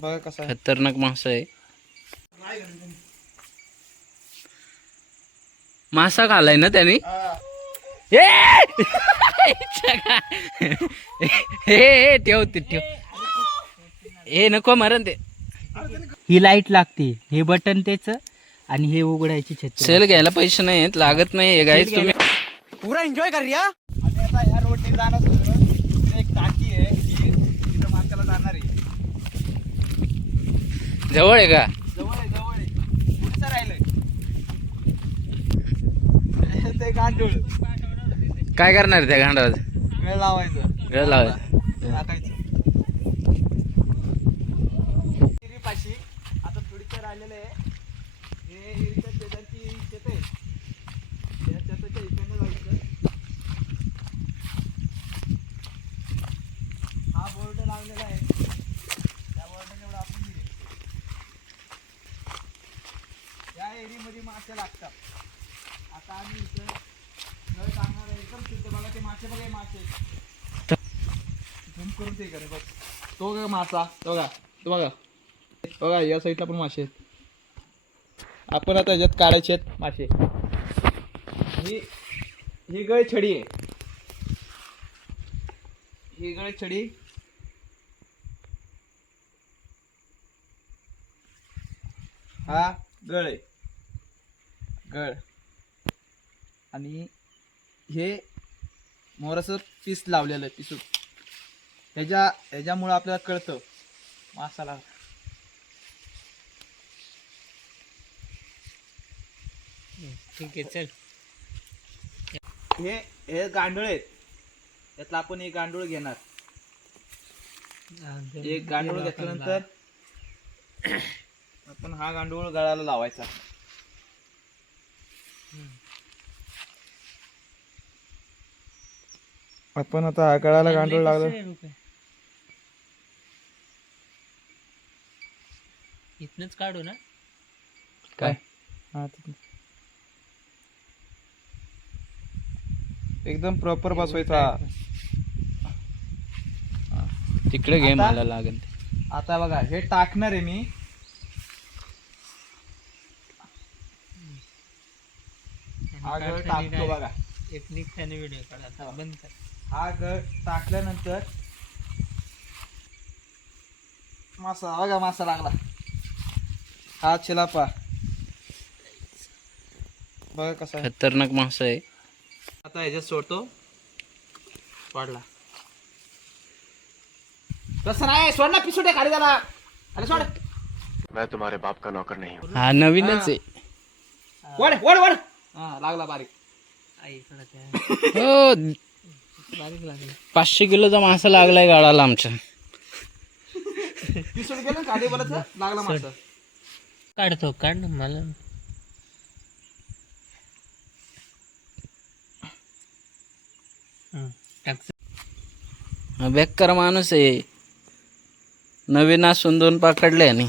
बघा कसा आहे. खतरनाक मासा आहे. मासा खालाय ना त्याने. हे ठेव ते ठेव. हे नको मरण ते. ही लाईट लागते, हे बटन त्याच आणि हे उघडायची छत्री. सेल घ्यायला पैसे नाहीत, लागत नाही गाईज. तुम्ही पुरा एन्जॉय कर या. आणि आता ह्या रोडने जाणार होतो. एक टाकी आहे जी तिथं माणसाला जाणार आहे. जवळ आहे का? जवळ आहे पुढचं राहिलंय ते गांडूळ. काय करणार त्या गांडावर? वेळ लावायचं, गळ लावायचं. टाकायचं पाशी. आता थोडीचं राहिलेलं आहे. हे एरीच्या शेजारची शेत आहे. त्या शेताच्या इकडनं जायचं. हा बोर्ड लावलेला आहे. त्या बोर्डाने एवढं आपण दिले. या एरीमध्ये मासे लागतात. आता आम्ही इथं नळ टाकणार आहे. एकदम शुद्ध. बघा ते मासे, बघा हे मासे झूम करून ते करे बघ. तो बघा मासा, तो बघा, तो बघा बघा, या साईडला पण मासे आहेत. आपण आता ह्याच्यात काढायचे आहेत मासे. ही गळ छडी आहे. ही गळ छडी हा गळ आहे. गळ आणि हे मोराचं पीस लावलेलं आहे. पिसून ह्याच्यामुळं आपल्याला कळतं मासा लागला. ठीक आहे चल. हे गांडूळ आहेत. त्यातला आपण एक गांडूळ घेणार. एक गांडूळ घेतल्यानंतर आपण हा गांडूळ गळाला लावायचा. आपण आता हा गळाला गांडूळ लावलं. इथनच काढू ना. काय? हा एकदम प्रॉपर बसवायचा. तिकडे घे, आता- मला लागेल. आता बघा हे टाकणार आहे मी. हा गळ टाकतो बघा. एक निघताना व्हिडिओ काढा. बंद कर. हा गळ टाकल्यानंतर मासा बघा, मासा लागला. हा चिलापा बघा कसा आहे. खतरनाक मासा आहे. आता ह्याच्यात सोडतो. वाढला तसं नाही. सोड ना, पिसुटे खाली झाला. अरे सोड. मैं तुम्हारे बाप का नौकर नहीं हूँ. हा नवीनच आहे. वड वड वड. हा लागला बारीक. आई कडे हो, बारीक लागलं. 500 किलोचा मासा लागलाय गाळाला आमच्या. पिसुट गेलं खाली बोलत लागला मासा. काढतो, काढ ना मला. हा बेकार माणूस आहे. नवीन असून 2 पकडले आणि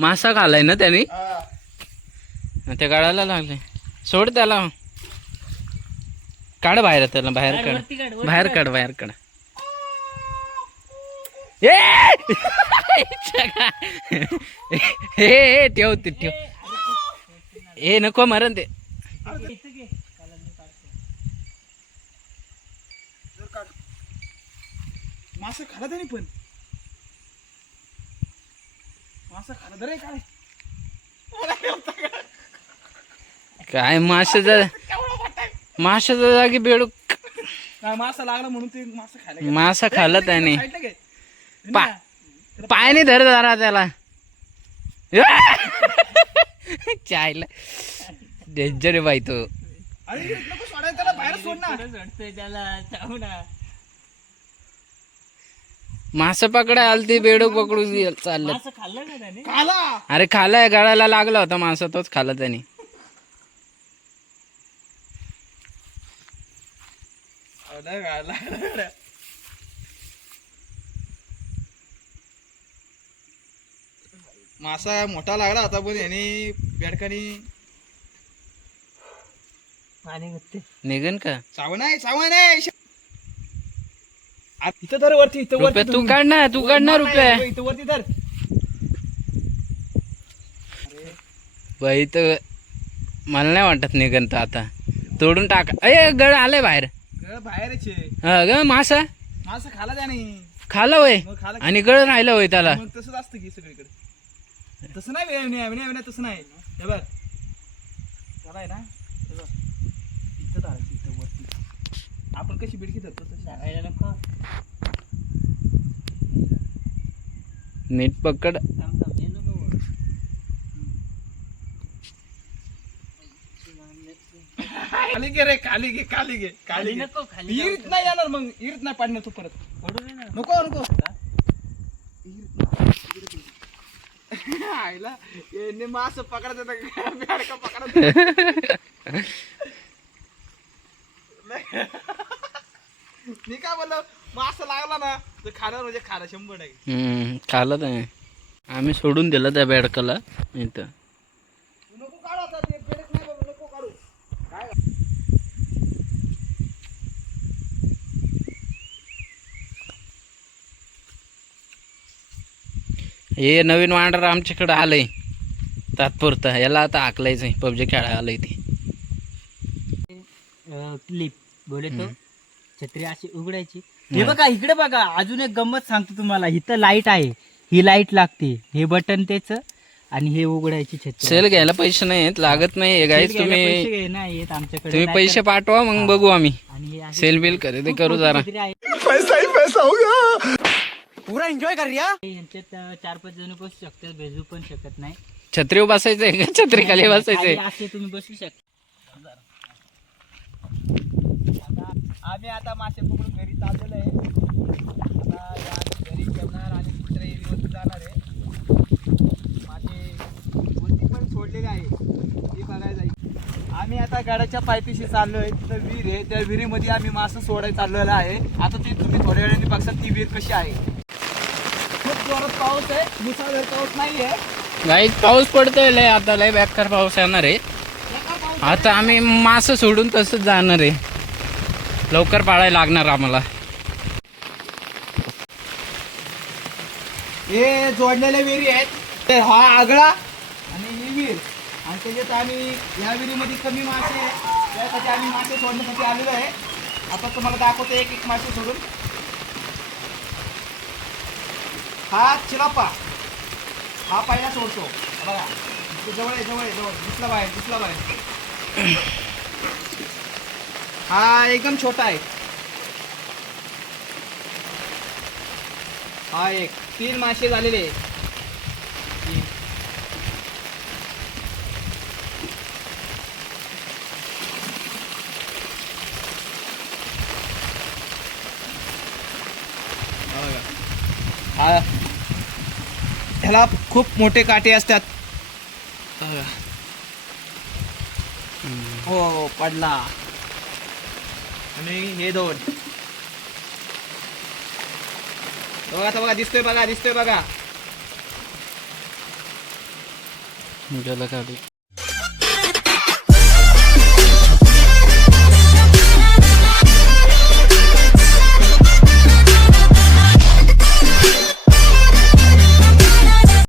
मासा खालाय ना त्याने. त्या गाळाला लागले. सोड त्याला. काढ बाहेर, त्याला बाहेर काढ. बाहेर काढ, बाहेर काढ. हे ठेव ते ठेव. हे नको मरण ते. मासा खाला तरी पण. मासा खाला तरी काय. काय माशाच्या जागी बेडूक. काय मासा लागला म्हणून ते मासा खायला गेला. मासा खाल्ला त्याने. साईडला घे. पायाने धर जरा त्याला. चायला डेंजर आहे बाई तो. अरे नको सोडायला त्याला, बाहेर सोड ना. सोडतोय त्याला. चावू ना. मासा पकडा आलती, बेडूक पकडून चाललं. असं खाल्लं का त्याने. खाला. अरे खालाय, गळाला लागला होता मासा, तोच खाला त्याने. मासा मोठा लागला होता पण याने बेडकानी निघन का चावण आहे इथं धर वरती, इथं रुपया वरती तू काढ ना, तू काढ ना रुपया. इथं वरती धर. बाई तर मला नाही वाटत निघन तर आता तोडून टाक. अय गळ आलाय बाहेर. गळ बाहेरच आहे. हा ग मासा मासं खाला त्याने. खाला वय मग खाला आणि गळ राहिलं वय त्याला. मग तसंच असतं की सगळीकडे. तसं नाही विनय तसं नाही. हे बघ त्याला आहे ना, हे बघ. इथं धरायचं, इथं वरती. आपण कशी बिडकी धरतो तशी धरायला नको. नीट पकड. खाली घे रे, खाली घे. नको खाली इरीत नाही येणार, मग इरीत नाही पाडणार तू परत. नको आईला यांनी मास पकडत बेडका पकडत. मी काय बोललो, मास लागला ना तर खाणार म्हणजे खाणार 100%. खाला नाही. आम्ही सोडून दिलं त्या बेडकाला इथं. तू नको काढू आता, ते बेडक नाही बाबा, नको काढू. काय हे नवीन वांडर आमच्याकडे आलंय तात्पुरतं. याला आता हाकलायचंय, पबजी खेळायला आलंय ते. क्लिप बोले तो छत्री अशी उघडायची. हे बघा इकडे बघा, अजून एक गंमत सांगतो तुम्हाला. इथं लाईट आहे, ही लाईट लागते, हे बटन त्याच आणि हे उघडायची छत्री. सेल घ्यायला पैसे नाहीत, लागत नाही गाईज. तुम्ही नाही येत आमच्याकडे. तुम्ही पैसे पाठवा, मग बघू आम्ही आणि हे अशी सेल बिल खरेदी करू जरा. छत्री आहे. पैसा होगा, पुरा एन्जॉय कर रिया. यांच्यात 4-5 जण बसू शकतात, भेजू पण शकत नाही. छत्रीवर बसायचंय का? छत्री खाली बसायचंय. खाली असे तुम्ही बसू शकता. आम्ही आता मासे पकडून घरी चाललेलो आहे. आता या घरी जेवणार आणि दुसऱ्या एरियावरती जाणार आहे. मासे वरती पण सोडलेले आहे, ती बघायला जाईल. आम्ही आता गाड्याच्या पायथीशी चाललोय. तिथं विहीर आहे, त्या विहिरीमध्ये आम्ही मासे सोडायला चाललेलो आहे. आता ते तुम्ही थोड्या वेळाने बघता ती विहीर कशी आहे. खूप जोरात पाऊस आहे, मुसळधार पाऊस नाही आहे. गाईज पाऊस पडतोय लय, आता लय बेकार पाऊस येणार आहे. आता आम्ही मासे सोडून तसंच जाणार आहे. लवकर पाळायला लागणार आम्हाला. हे जोडलेल्या विहिरी आहेत. ते हा आगळा आणि ही विहीर, आणि त्याच्यात आम्ही या विहिरीमध्ये कमी मासे आहे, त्यासाठी आम्ही मासे सोडण्यासाठी आलेलो आहे. आता तुम्हाला दाखवतो एक एक मासे सोडून. हा चिरापा, हा पहिला सोडतो बघा. जवळ आहे, दिसला बाहेर. हा एकदम छोटा आहे. हा एक 3 मासे झालेले. हा ह्याला खूप मोठे काटे असतात. हो पडला. आणि हे 2 बघा, दिसतोय बघा. गेला काढू.